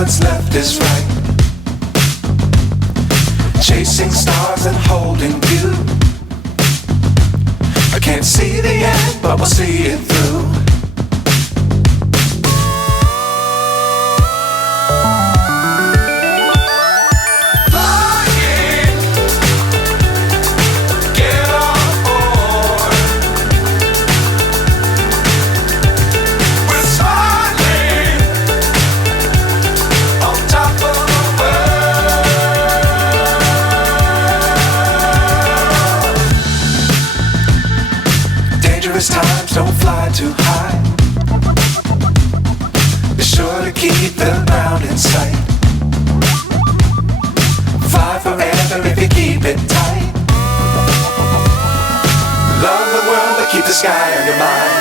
what's left is right. Chasing stars and holding you. I can't see the end, but we'll see it through. Times don't fly too high. Be sure to keep the ground in sight. Fly forever if you keep it tight. Love the world but keep the sky on your mind.